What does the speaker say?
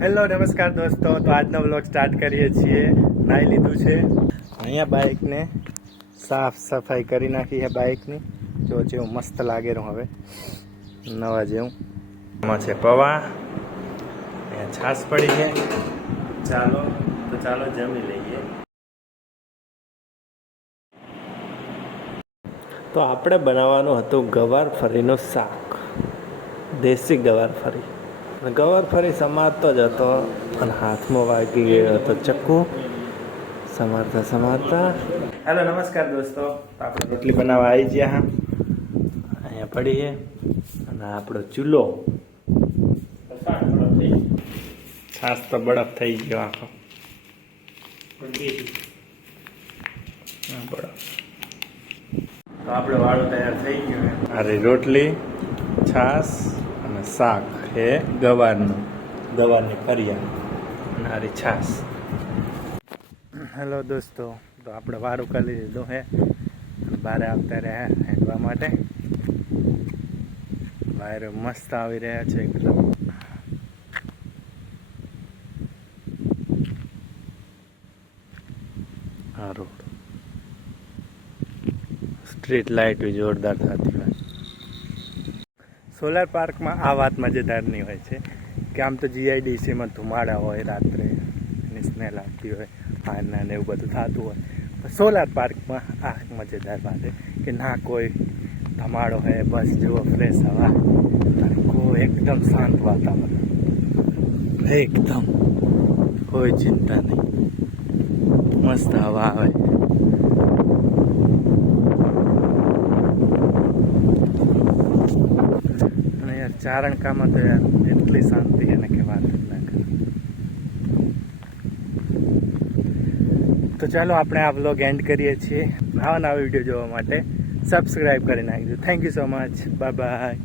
Hello નમસ્કાર દોસ્તો, તો આજનો વ્લોગ સ્ટાર્ટ કરીએ છીએ. નાહી લીધું છે, અહીંયા બાઇકને સાફ સફાઈ કરી નાખી છે. બાઇકની જો જેવું મસ્ત લાગે રહ્યું હવે નવા જેવું. એમાં છે પૌવા, અહીંયા છાશ પડી છે. ચાલો જમી લઈએ. તો આપણે બનાવવાનું હતું ગવાર ફરીનું શાક, દેશી ગવાર ફરી. ગવાર ફરી સમારતો જ હતો અને હાથમાં વાગી ગયો હતો ચક્કુ સમારતા. હેલો નમસ્કાર દોસ્તો, તો આપણે રોટલી બનાવવા આવી ગયા. અહીંયા પડી છે અને આપણો ચૂલો છાશ તો બરફ થઈ ગયો આખો બરફ. તો આપણે વાળું તૈયાર થઈ ગયું. અરે રોટલી, છાશ અને શાક એ ગવારની ફરિયા અને આરી છાશ. હેલો દોસ્તો, તો આપણે વારું કરી લીધું હે. બારે આવતા રહ્યા હેંડવા માટે. વાયરો મસ્ત આવી રહ્યા છે એકદમ. આ રોડ સ્ટ્રીટ લાઇટ જોરદાર થતી હોય. સોલાર પાર્કમાં આ વાત મજેદારની હોય છે કે આમ તો જીઆઈડીસીમાં ધુમાડા હોય, રાત્રે એની સ્મેલ આવતી હોય, ફાયરના ને એવું બધું થતું હોય. પણ સોલાર પાર્કમાં આ મજેદાર વાત છે કે ના કોઈ ધમાડો હોય, બસ જુઓ ફ્રેશ હવા, એકદમ શાંત વાતાવરણ, એકદમ કોઈ ચિંતા નહીં, મસ્ત હવા આવે. ચારણકામાં તો યાર એટલી શાંતિ એને કે વાત જ ના કરે. તો ચાલો આપણે આ વ્લોગ એન્ડ કરીએ છીએ. નવા વિડીયો જોવા માટે સબસ્ક્રાઈબ કરી નાખજો. Thank you so much. Bye bye.